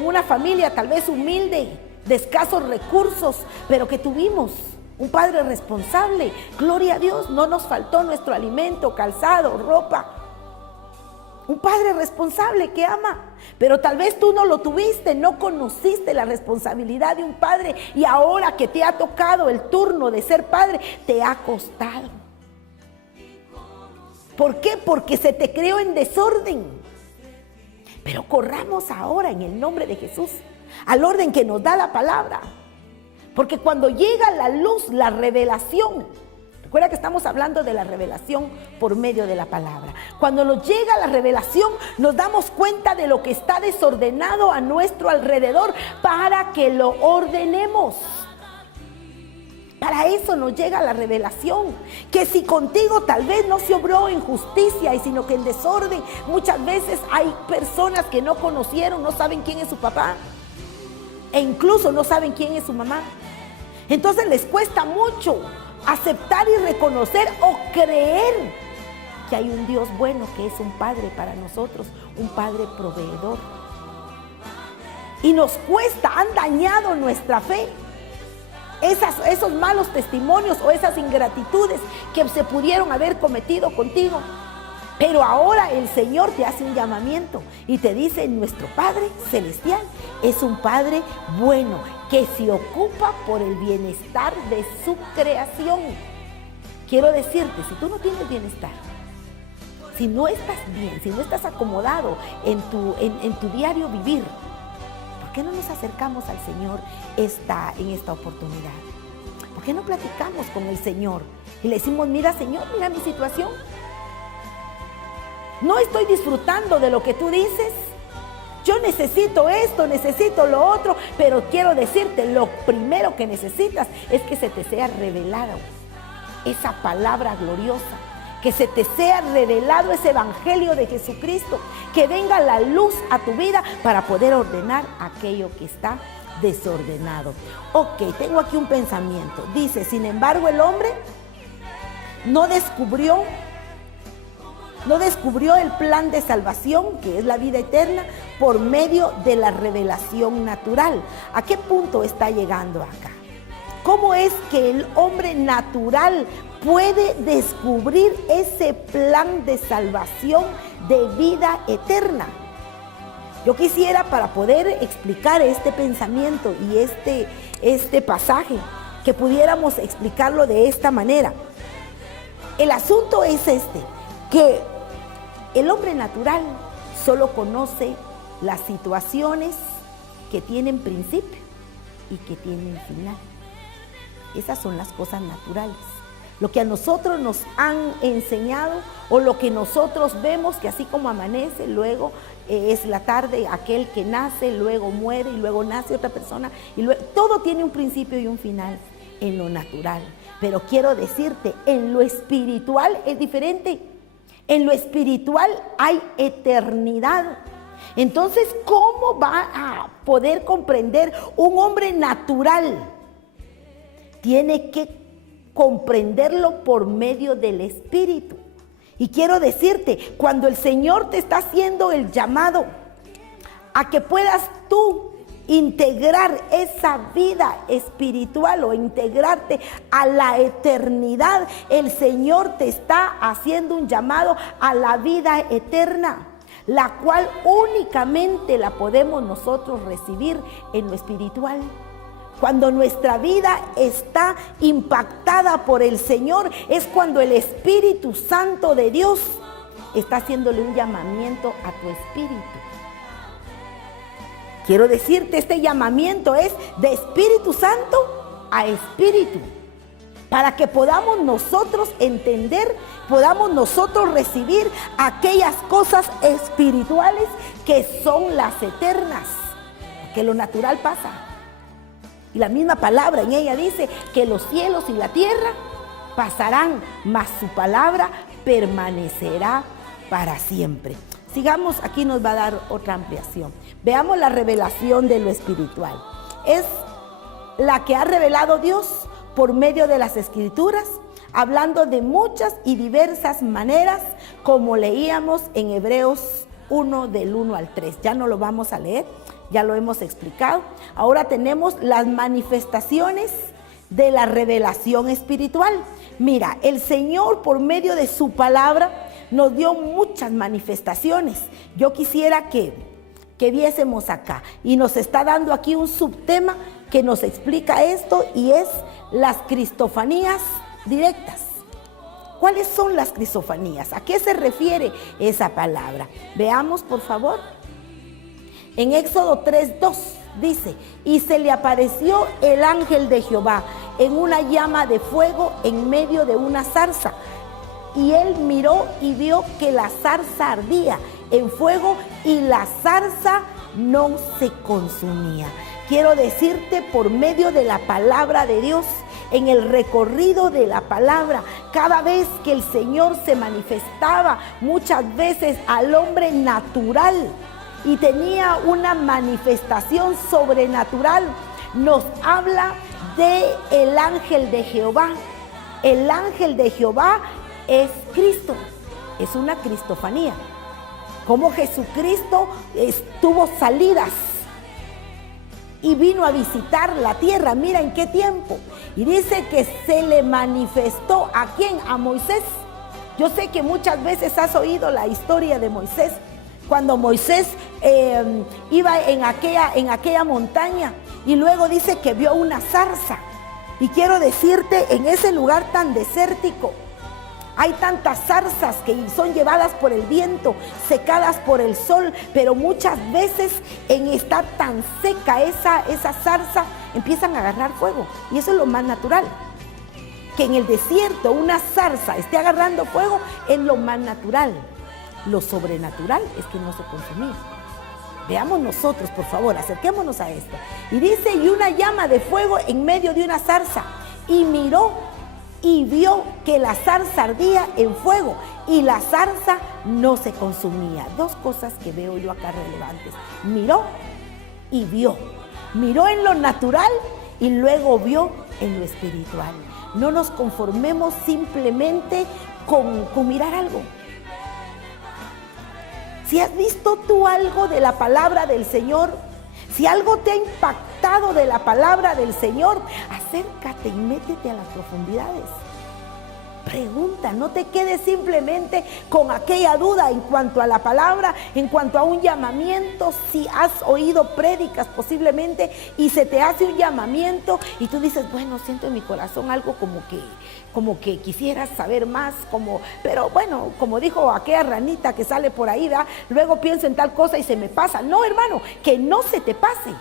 una familia tal vez humilde, de escasos recursos, pero que tuvimos un Padre responsable. Gloria a Dios, no nos faltó nuestro alimento, calzado, ropa. Un padre responsable que ama. Pero tal vez tú no lo tuviste, no conociste la responsabilidad de un padre. Y ahora que te ha tocado el turno de ser padre, te ha costado. ¿Por qué? Porque se te creó en desorden. Pero corramos ahora en el nombre de Jesús al orden que nos da la palabra. Porque cuando llega la luz, la revelación, recuerda que estamos hablando de la revelación por medio de la palabra. Cuando nos llega la revelación, nos damos cuenta de lo que está desordenado a nuestro alrededor para que lo ordenemos. Para eso nos llega la revelación. Que si contigo tal vez no se obró en justicia, sino que en desorden, muchas veces hay personas que no conocieron, no saben quién es su papá. E incluso no saben quién es su mamá. Entonces les cuesta mucho aceptar y reconocer o creer que hay un Dios bueno, que es un Padre para nosotros, un Padre proveedor. Y nos cuesta, han dañado nuestra fe. Esos malos testimonios o esas ingratitudes que se pudieron haber cometido contigo. Pero ahora el Señor te hace un llamamiento y te dice: nuestro Padre Celestial es un Padre bueno, que se ocupa por el bienestar de su creación. Quiero decirte, si tú no tienes bienestar, si no estás bien, si no estás acomodado en tu diario vivir, ¿por qué no nos acercamos al Señor en esta oportunidad? ¿Por qué no platicamos con el Señor y le decimos: mira, Señor, mira mi situación? No estoy disfrutando de lo que tú dices. Yo necesito esto, necesito lo otro, pero quiero decirte, lo primero que necesitas es que se te sea revelado esa palabra gloriosa, que se te sea revelado ese evangelio de Jesucristo, que venga la luz a tu vida para poder ordenar aquello que está desordenado. Ok, tengo aquí un pensamiento. Dice: sin embargo, el hombre no descubrió el plan de salvación, que es la vida eterna, por medio de la revelación natural. ¿A qué punto está llegando acá? ¿Cómo es que el hombre natural puede descubrir ese plan de salvación de vida eterna? Yo quisiera, para poder explicar este pensamiento y este pasaje, que pudiéramos explicarlo de esta manera. El asunto es que el hombre natural solo conoce las situaciones que tienen principio y que tienen final. Esas son las cosas naturales. Lo que a nosotros nos han enseñado, o lo que nosotros vemos, que así como amanece, luego es la tarde, aquel que nace, luego muere y luego nace otra persona, y luego, todo tiene un principio y un final en lo natural. Pero quiero decirte, en lo espiritual es diferente. En lo espiritual hay eternidad. Entonces, ¿cómo va a poder comprender un hombre natural? Tiene que comprenderlo por medio del Espíritu. Y quiero decirte, cuando el Señor te está haciendo el llamado a que puedas tú integrar esa vida espiritual o integrarte a la eternidad, el Señor te está haciendo un llamado a la vida eterna, la cual únicamente la podemos nosotros recibir en lo espiritual. Cuando nuestra vida está impactada por el Señor, es cuando el Espíritu Santo de Dios está haciéndole un llamamiento a tu espíritu. Quiero decirte, este llamamiento es de Espíritu Santo a Espíritu, para que podamos nosotros entender, podamos nosotros recibir aquellas cosas espirituales que son las eternas, que lo natural pasa. Y la misma palabra en ella dice que los cielos y la tierra pasarán, mas su palabra permanecerá para siempre. Sigamos, aquí nos va a dar otra ampliación. Veamos la revelación de lo espiritual. Es la que ha revelado Dios por medio de las Escrituras, hablando de muchas y diversas maneras, como leíamos en Hebreos 1, del 1 al 3. Ya no lo vamos a leer, ya lo hemos explicado. Ahora tenemos las manifestaciones de la revelación espiritual. Mira, el Señor por medio de su palabra nos dio muchas manifestaciones. Yo quisiera que viésemos acá, y nos está dando aquí un subtema que nos explica esto, y es las cristofanías directas. ¿Cuáles son las cristofanías? ¿A qué se refiere esa palabra? Veamos, por favor. En Éxodo 3:2 dice: y se le apareció el ángel de Jehová en una llama de fuego en medio de una zarza. Y él miró y vio que la zarza ardía en fuego y la zarza no se consumía. Quiero decirte, por medio de la palabra de Dios, en el recorrido de la palabra, cada vez que el Señor se manifestaba muchas veces al hombre natural y tenía una manifestación sobrenatural, nos habla de el ángel de Jehová. El ángel de Jehová es Cristo, es una cristofanía. Como Jesucristo tuvo salidas y vino a visitar la tierra. Mira en qué tiempo. Y dice que se le manifestó, ¿a quién? A Moisés. Yo sé que muchas veces has oído la historia de Moisés. Cuando Moisés iba en aquella montaña, y luego dice que vio una zarza. Y quiero decirte, en ese lugar tan desértico, hay tantas zarzas que son llevadas por el viento, secadas por el sol, pero muchas veces en estar tan seca esa zarza, empiezan a agarrar fuego. Y eso es lo más natural. Que en el desierto una zarza esté agarrando fuego es lo más natural. Lo sobrenatural es que no se consumía. Veamos nosotros, por favor, acerquémonos a esto. Y dice: y una llama de fuego en medio de una zarza. Y miró y vio que la zarza ardía en fuego y la zarza no se consumía. Dos cosas que veo yo acá relevantes: miró y vio. Miró en lo natural y luego vio en lo espiritual. No nos conformemos simplemente con mirar algo. Si has visto tú algo de la palabra del Señor, si algo te ha impactado de la palabra del Señor, acércate y métete a las profundidades. Pregunta, no te quedes simplemente con aquella duda en cuanto a la palabra, en cuanto a un llamamiento. Si has oído prédicas posiblemente y se te hace un llamamiento y tú dices: bueno, siento en mi corazón algo como que quisieras saber más, pero bueno, como dijo aquella ranita que sale por ahí, ¿verdad? Luego pienso en tal cosa y se me pasa. No, hermano, que no se te pase.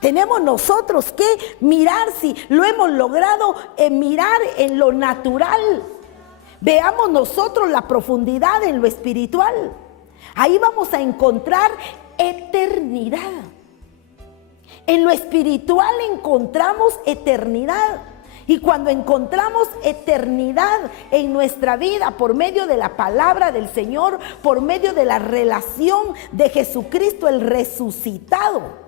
Tenemos nosotros que mirar si lo hemos logrado mirar en lo natural. Veamos nosotros la profundidad en lo espiritual. Ahí vamos a encontrar eternidad. En lo espiritual encontramos eternidad. Y cuando encontramos eternidad en nuestra vida por medio de la palabra del Señor, por medio de la relación de Jesucristo el resucitado.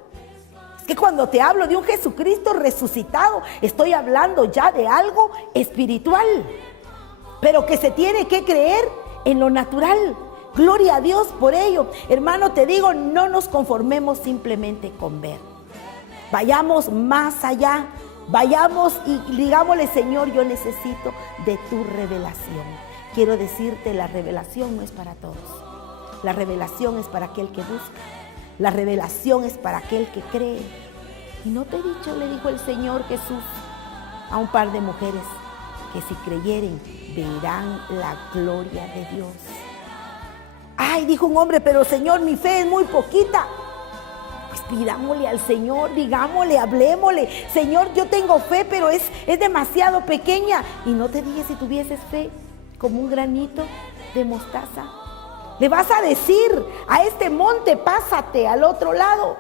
Que cuando te hablo de un Jesucristo resucitado, estoy hablando ya de algo espiritual, pero que se tiene que creer en lo natural. Gloria a Dios por ello. Hermano, te digo, no nos conformemos simplemente con ver. Vayamos más allá. Vayamos y digámosle: Señor, yo necesito de tu revelación. Quiero decirte, la revelación no es para todos. La revelación es para aquel que busca. La revelación es para aquel que cree. Y no te he dicho, le dijo el Señor Jesús a un par de mujeres, que si creyeren verán la gloria de Dios. Ay, dijo un hombre: pero Señor, mi fe es muy poquita. Pues pidámosle al Señor, digámosle, hablémosle: Señor, yo tengo fe, pero es demasiado pequeña. Y no te dije, si tuvieses fe como un granito de mostaza. Le vas a decir a este monte: pásate al otro lado.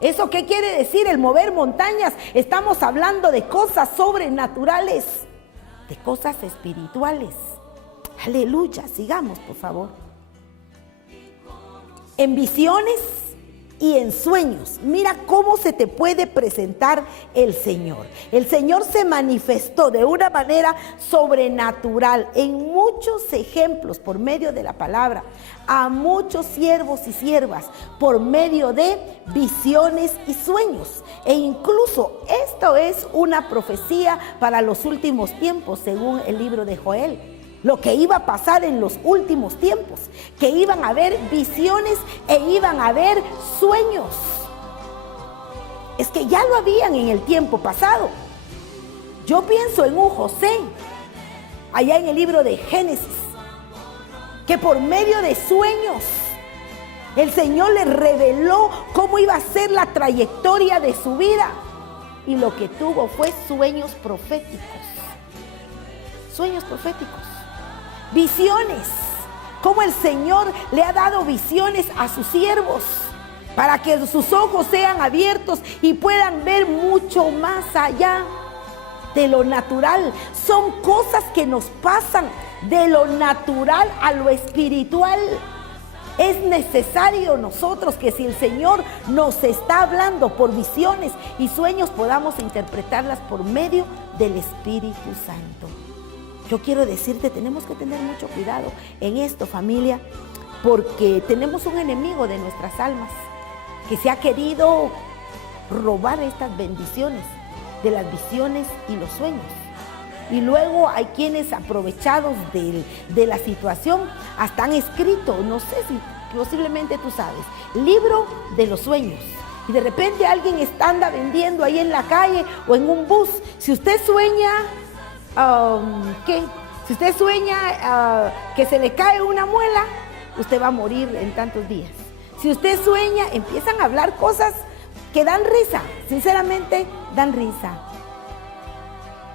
¿Eso qué quiere decir? El mover montañas. Estamos hablando de cosas sobrenaturales, de cosas espirituales. Aleluya. Sigamos, por favor. En visiones y en sueños, mira cómo se te puede presentar el Señor. El Señor se manifestó de una manera sobrenatural en muchos ejemplos por medio de la palabra a muchos siervos y siervas por medio de visiones y sueños. E incluso esto es una profecía para los últimos tiempos, según el libro de Joel. lo que iba a pasar en los últimos tiempos, que iban a haber visiones e iban a haber sueños. Es que ya lo habían en el tiempo pasado. Yo pienso en un José, allá en el libro de Génesis, que por medio de sueños el Señor le reveló cómo iba a ser la trayectoria de su vida. Y lo que tuvo fue sueños proféticos. Sueños proféticos. Visiones. Cómo el Señor le ha dado visiones a sus siervos para que sus ojos sean abiertos y puedan ver mucho más allá de lo natural. Son cosas que nos pasan de lo natural a lo espiritual. Es necesario nosotros que si el Señor nos está hablando por visiones y sueños, podamos interpretarlas por medio del Espíritu Santo. Yo quiero decirte, tenemos que tener mucho cuidado en esto, familia, porque tenemos un enemigo de nuestras almas que se ha querido robar estas bendiciones de las visiones y los sueños. Y luego hay quienes, aprovechados de la situación, hasta han escrito, no sé si posiblemente tú sabes, libro de los sueños. Y de repente alguien anda vendiendo ahí en la calle o en un bus. Si usted sueña, ¿qué? Si usted sueña que se le cae una muela, usted va a morir en tantos días. Si usted sueña, empiezan a hablar cosas que dan risa, sinceramente dan risa.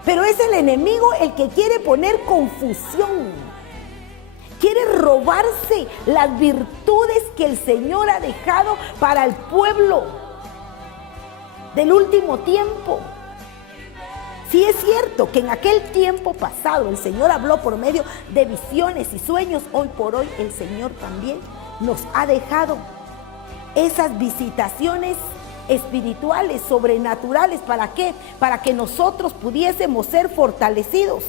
Pero es el enemigo el que quiere poner confusión. Quiere robarse las virtudes que el Señor ha dejado para el pueblo del último tiempo. Sí es cierto que en aquel tiempo pasado el Señor habló por medio de visiones y sueños. Hoy por hoy el Señor también nos ha dejado esas visitaciones espirituales, sobrenaturales. ¿Para qué? Para que nosotros pudiésemos ser fortalecidos.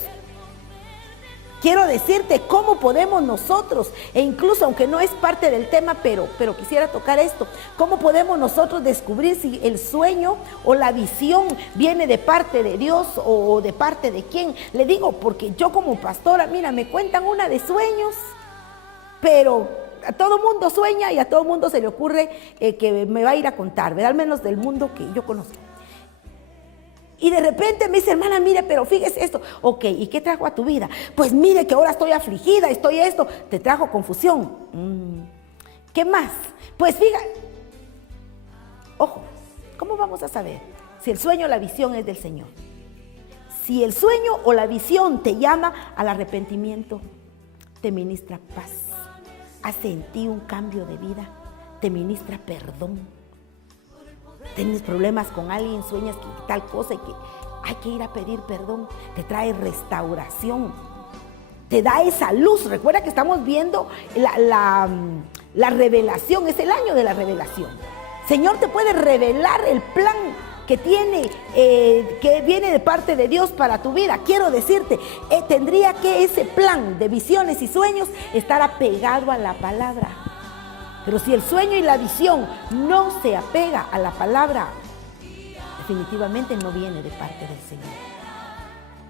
Quiero decirte cómo podemos nosotros, e incluso aunque no es parte del tema, pero quisiera tocar esto, cómo podemos nosotros descubrir si el sueño o la visión viene de parte de Dios o de parte de quién. Le digo porque yo como pastora, mira, me cuentan una de sueños, pero a todo mundo sueña y a todo mundo se le ocurre que me va a ir a contar, ¿verdad? Al menos del mundo que yo conozco. Y de repente me dice, hermana, mire, pero fíjese esto. Ok, ¿y qué trajo a tu vida? Pues mire que ahora estoy afligida, estoy esto. Te trajo confusión. ¿Qué más? Pues fíjate. Ojo, ¿cómo vamos a saber si el sueño o la visión es del Señor? Si el sueño o la visión te llama al arrepentimiento, te ministra paz, hace en ti un cambio de vida, te ministra perdón. Tienes problemas con alguien, sueñas que tal cosa y que hay que ir a pedir perdón, te trae restauración, te da esa luz. Recuerda que estamos viendo la revelación, es el año de la revelación. Señor te puede revelar el plan que tiene, que viene de parte de Dios para tu vida. Quiero decirte, tendría que ese plan de visiones y sueños estar apegado a la palabra. Pero si el sueño y la visión no se apega a la palabra, definitivamente no viene de parte del Señor.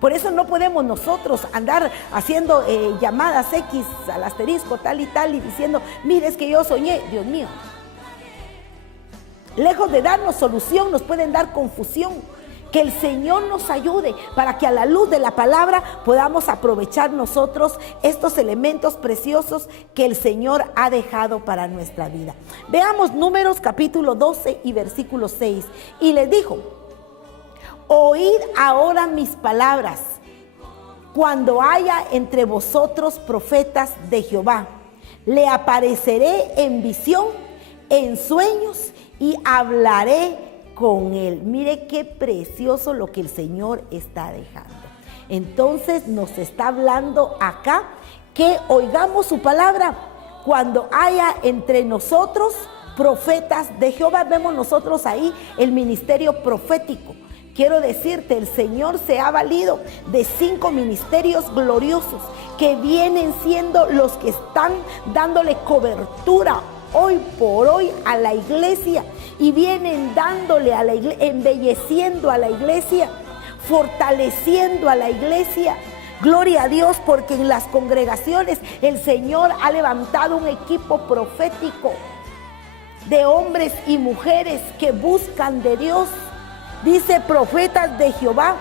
Por eso no podemos nosotros andar haciendo llamadas X al asterisco tal y tal y diciendo, mire, es que yo soñé. Dios mío, lejos de darnos solución, nos pueden dar confusión. Que el Señor nos ayude para que a la luz de la palabra podamos aprovechar nosotros estos elementos preciosos que el Señor ha dejado para nuestra vida. Veamos Números capítulo 12 y versículo 6. Y les dijo, oíd ahora mis palabras, cuando haya entre vosotros profetas de Jehová, le apareceré en visión, en sueños y hablaré con él. Mire qué precioso lo que el Señor está dejando. Entonces nos está hablando acá que oigamos su palabra cuando haya entre nosotros profetas de Jehová. Vemos nosotros ahí el ministerio profético. Quiero decirte, el Señor se ha valido de 5 ministerios gloriosos que vienen siendo los que están dándole cobertura hoy por hoy a la iglesia, y vienen dándole a la iglesia, embelleciendo a la iglesia, fortaleciendo a la iglesia. Gloria a Dios, porque en las congregaciones el Señor ha levantado un equipo profético de hombres y mujeres que buscan de Dios. Dice: profetas de Jehová,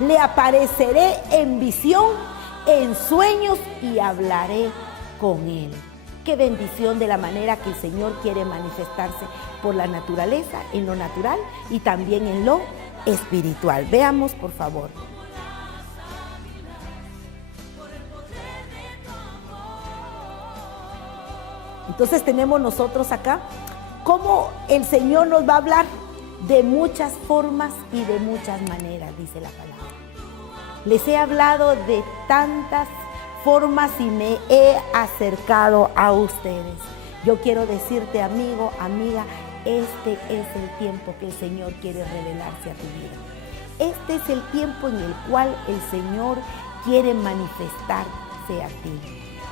le apareceré en visión, en sueños y hablaré con él. Qué bendición de la manera que el Señor quiere manifestarse por la naturaleza, en lo natural y también en lo espiritual. Veamos, por favor. Entonces tenemos nosotros acá cómo el Señor nos va a hablar de muchas formas y de muchas maneras, dice la palabra. Les he hablado de tantas formas y me he acercado a ustedes. Yo quiero decirte, amigo, amiga, este es el tiempo que el Señor quiere revelarse a tu vida. Este es el tiempo en el cual el Señor quiere manifestarse a ti.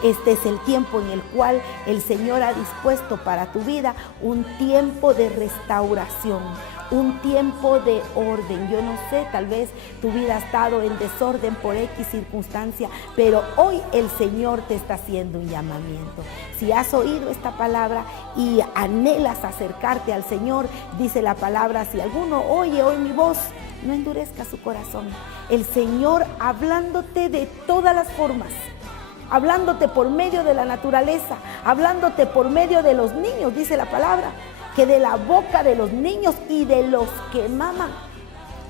Este es el tiempo en el cual el Señor ha dispuesto para tu vida un tiempo de restauración, un tiempo de orden. Yo no sé, tal vez tu vida ha estado en desorden por X circunstancia, pero hoy el Señor te está haciendo un llamamiento. Si has oído esta palabra y anhelas acercarte al Señor, dice la palabra: si alguno oye hoy mi voz, no endurezca su corazón. El Señor hablándote de todas las formas, hablándote por medio de la naturaleza, hablándote por medio de los niños, dice la palabra, que de la boca de los niños y de los que maman,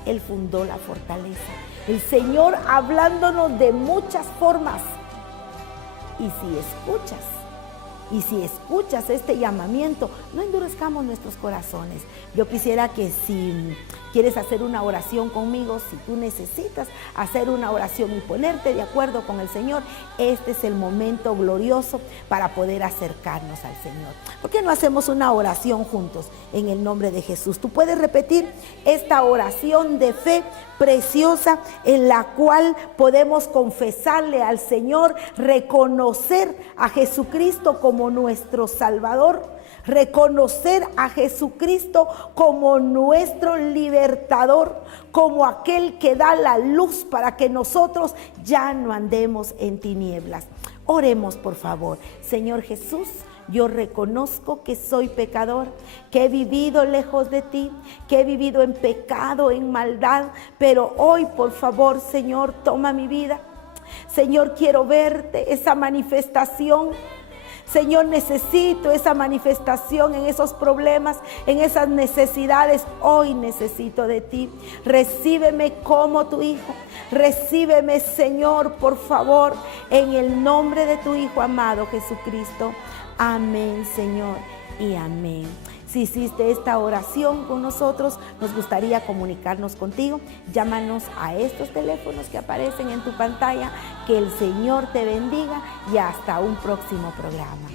Él fundó la fortaleza. El Señor hablándonos de muchas formas. Y si escuchas este llamamiento, no endurezcamos nuestros corazones. Yo quisiera que si quieres hacer una oración conmigo, si tú necesitas hacer una oración y ponerte de acuerdo con el Señor, este es el momento glorioso para poder acercarnos al Señor. ¿Por qué no hacemos una oración juntos en el nombre de Jesús? Tú puedes repetir esta oración de fe preciosa en la cual podemos confesarle al Señor, reconocer a Jesucristo como nuestro Salvador, reconocer a Jesucristo como nuestro libertador, como aquel que da la luz para que nosotros ya no andemos en tinieblas. Oremos, por favor. Señor Jesús, yo reconozco que soy pecador, que he vivido lejos de ti, que he vivido en pecado, en maldad, pero hoy, por favor, Señor, toma mi vida. Señor, quiero verte, esa manifestación. Señor, necesito esa manifestación en esos problemas, en esas necesidades. Hoy necesito de ti. Recíbeme como tu hijo. Recíbeme, Señor, por favor, en el nombre de tu Hijo amado Jesucristo. Amén, Señor, y amén. Si hiciste esta oración con nosotros, nos gustaría comunicarnos contigo. Llámanos a estos teléfonos que aparecen en tu pantalla. Que el Señor te bendiga y hasta un próximo programa.